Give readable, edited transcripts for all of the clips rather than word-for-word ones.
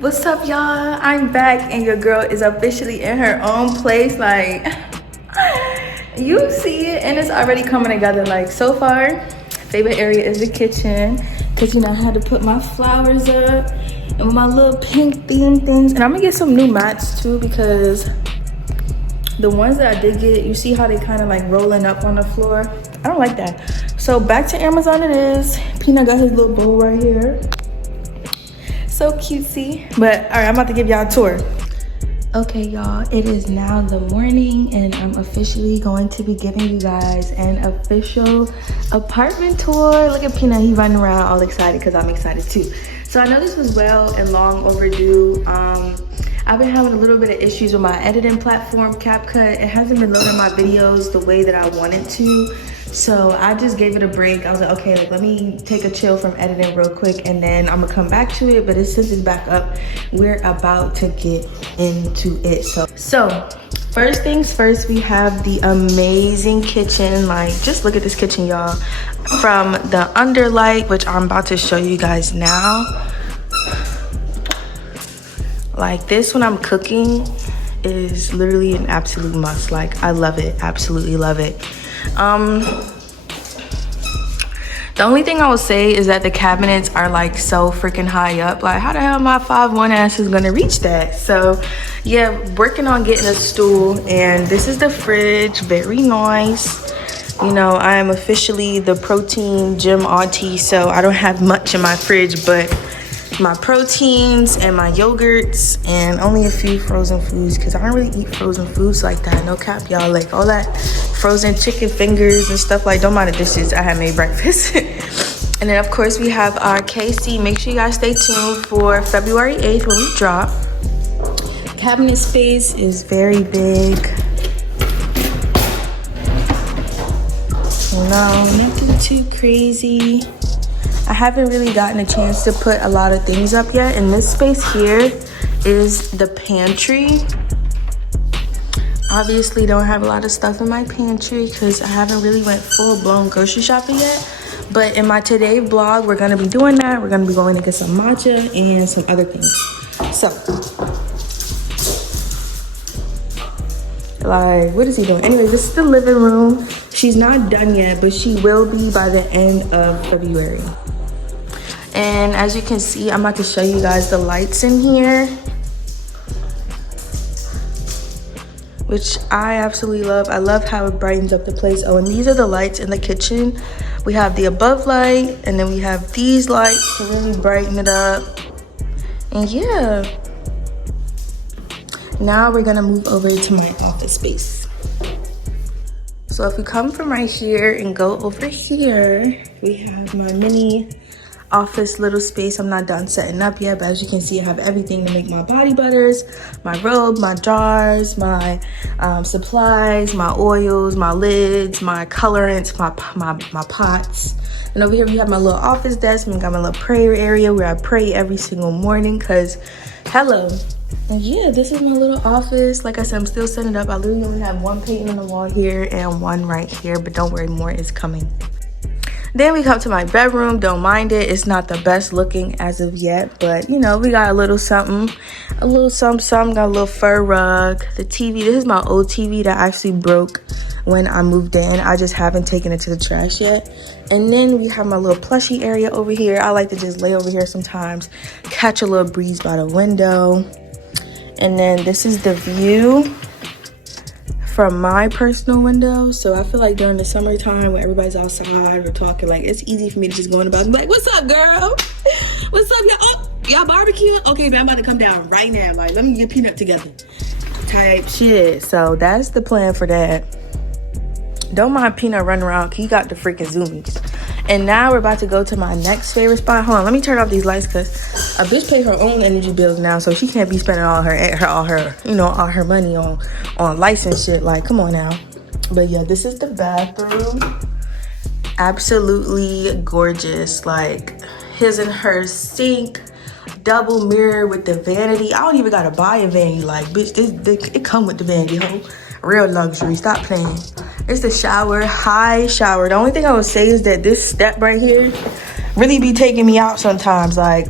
What's up, y'all? I'm back and your girl is officially in her own place. Like, you see it and it's already coming together. Like, so far, favorite area is the kitchen. Cause I had to put my flowers up and my little pink theme things. And I'm gonna get some new mats too because the ones that I did get, you see how they kind of like rolling up on the floor? I don't like that. So back to Amazon it is. Peanut got his little bowl right here. So cutesy. But all right, I'm about to give y'all a tour. Okay, y'all, it is now the morning and I'm officially going to be giving you guys an official apartment tour. Look at Peanut, he running around all excited because I'm excited too. So I know this was well and long overdue. I've been having a little bit of issues with my editing platform, CapCut. It hasn't been loading my videos the way that I wanted to. So I just gave it a break. I was like, okay, like let me take a chill from editing real quick and then I'm gonna come back to it. But since it's back up, we're about to get into it. So first things first, we have the amazing kitchen. Like, just look at this kitchen, y'all. From the underlight, which I'm about to show you guys now. Like, this when I'm cooking is literally an absolute must. Like, I love it, absolutely love it. The only thing I will say is that the cabinets are like so freaking high up. Like, how the hell my 5'1" ass is gonna reach that? So yeah, working on getting a stool. And this is the fridge, very nice. You know, I am officially the protein gym auntie, so I don't have much in my fridge but my proteins and my yogurts and only a few frozen foods because I don't really eat frozen foods like that. No cap, y'all. Like, all that frozen chicken fingers and stuff, like, don't mind the dishes. I had made breakfast. And then of course we have our KC. Make sure you guys stay tuned for February 8th when we drop. Cabinet space is very big. No, nothing too crazy. I haven't really gotten a chance to put a lot of things up yet. And this space here is the pantry. Obviously don't have a lot of stuff in my pantry because I haven't really went full-blown grocery shopping yet. But in my today vlog, we're gonna be doing that. We're gonna be going to get some matcha and some other things. So, like, what is he doing? Anyways, this is the living room. She's not done yet, but she will be by the end of February. And as you can see, I'm about to show you guys the lights in here, which I absolutely love. I love how it brightens up the place. Oh, and these are the lights in the kitchen. We have the above light, and then we have these lights to really brighten it up. And yeah, now we're gonna move over to my office space. So if we come from right here and go over here, we have my mini office little space. I'm not done setting up yet, but as you can see, I have everything to make my body butters, my robe, my jars, my supplies, my oils, my lids, my colorants, my pots. And over here we have my little office desk. And we got my little prayer area where I pray every single morning because hello. And yeah, this is my little office. Like I said, I'm still setting it up. I literally only have one painting on the wall here and one right here, but don't worry, more is coming. Then we come to my bedroom. Don't mind it. It's not the best looking as of yet, but you know, we got a little something. Got a little fur rug. The TV, this is my old TV that actually broke when I moved in. I just haven't taken it to the trash yet. And then we have my little plushie area over here. I like to just lay over here sometimes, catch a little breeze by the window. And then this is the view from my personal window. So I feel like during the summertime when everybody's outside, we're talking, like, it's easy for me to just go in the bathroom and be like, what's up, girl? What's up, y'all? Oh, y'all barbecue? Okay, man, I'm about to come down right now. Like, let me get Peanut together type shit. So that's the plan for that. Don't mind Peanut running around, he got the freaking zoomies. And now we're about to go to my next favorite spot. Hold on, let me turn off these lights because a bitch pay her own energy bills now, so she can't be spending all her money on lights and shit. Like, come on now. But yeah, this is the bathroom. Absolutely gorgeous. Like, his and her sink, double mirror with the vanity. I don't even gotta buy a vanity. Like, bitch, it come with the vanity, ho. Real luxury. Stop playing. It's the shower, high shower. The only thing I would say is that this step right here really be taking me out sometimes. Like,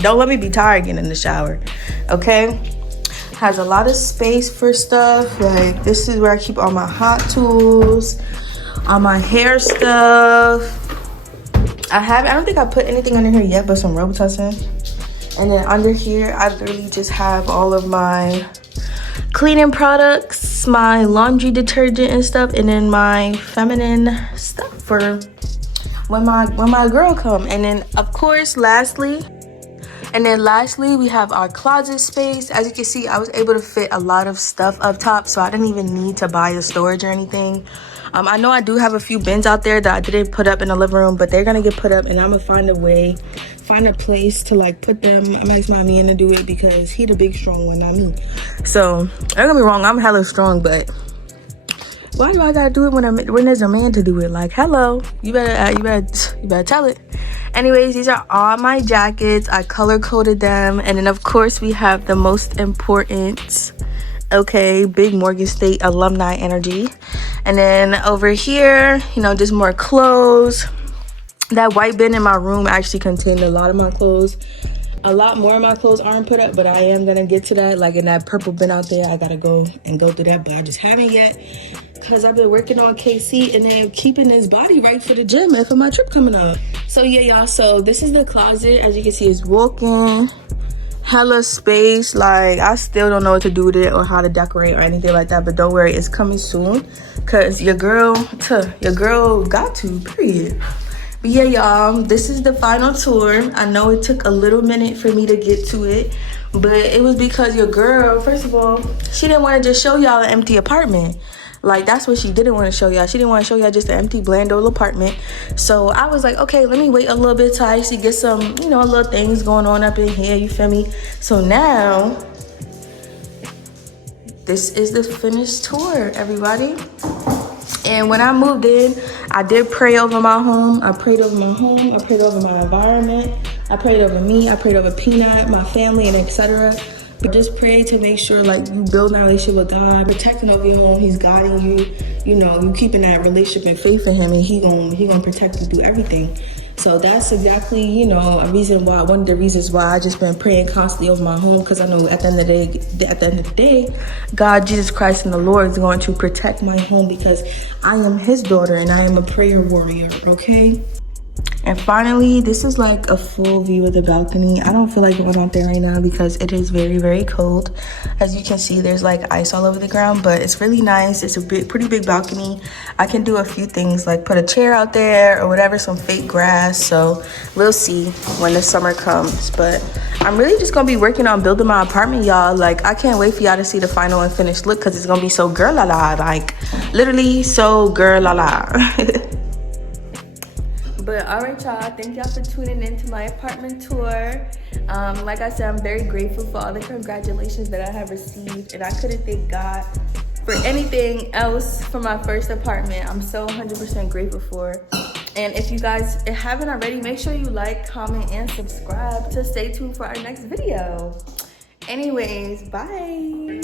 Don't let me be tired getting in the shower, okay? Has a lot of space for stuff. Like, this is where I keep all my hot tools, all my hair stuff. I don't think I put anything under here yet but some Robitussin. And then under here, I literally just have all of my cleaning products, my laundry detergent and stuff, and then my feminine stuff for when my girl come. And then of course lastly we have our closet space. As you can see, I was able to fit a lot of stuff up top, so I didn't even need to buy a storage or anything. I know I do have a few bins out there that I didn't put up in the living room, but they're gonna get put up, and I'm gonna find a place to like put them. I'm gonna ask my man to do it because he the big strong one, not me. So don't get me wrong, I'm hella strong, but why do I gotta do it when there's a man to do it? Like, hello, you better tell it. Anyways, these are all my jackets. I color coded them, and then of course we have the most important, okay, big Morgan State alumni energy. And then over here, you know, just more clothes. That white bin in my room actually contained a lot of my clothes. A lot more of my clothes aren't put up, but I am gonna get to that. Like in that purple bin out there, I gotta go through that, but I just haven't yet because I've been working on KC and then keeping this body right for the gym and for my trip coming up. So yeah, y'all, so this is the closet. As you can see, it's walk-in, hella space. Like, I still don't know what to do with it or how to decorate or anything like that, but don't worry, it's coming soon because your girl got to, period. But yeah, y'all, this is the final tour. I know it took a little minute for me to get to it, but it was because your girl, first of all, she didn't want to just show y'all an empty apartment. Like, that's what she didn't want to show y'all. She didn't want to show y'all just an empty, bland old apartment. So I was like, okay, let me wait a little bit till I actually get some, you know, little things going on up in here, you feel me? So now, this is the finished tour, everybody. And when I moved in, I did pray over my home. I prayed over my home. I prayed over my environment. I prayed over me. I prayed over Peanut, my family, and etc. But just pray to make sure, like, you build that relationship with God, protecting over your home. He's guiding you. You know, you keeping that relationship and faith in Him, and He gonna protect you through everything. So that's exactly, you know, one of the reasons why I just been praying constantly over my home, because I know at the end of the day, God, Jesus Christ, and the Lord is going to protect my home because I am His daughter and I am a prayer warrior, okay? And finally, this is like a full view of the balcony. I don't feel like going out there right now because it is very, very cold. As you can see, there's like ice all over the ground, but it's really nice. It's a pretty big balcony. I can do a few things like put a chair out there or whatever, some fake grass. So we'll see when the summer comes. But I'm really just gonna be working on building my apartment, y'all. Like, I can't wait for y'all to see the final and finished look because it's gonna be so girl-la-la. Like, literally so girl-la-la. But all right, y'all, thank y'all for tuning in to my apartment tour. Like I said, I'm very grateful for all the congratulations that I have received, and I couldn't thank God for anything else for my first apartment. I'm so 100% grateful for it. And if you guys haven't already, make sure you like, comment, and subscribe to stay tuned for our next video. Anyways, bye.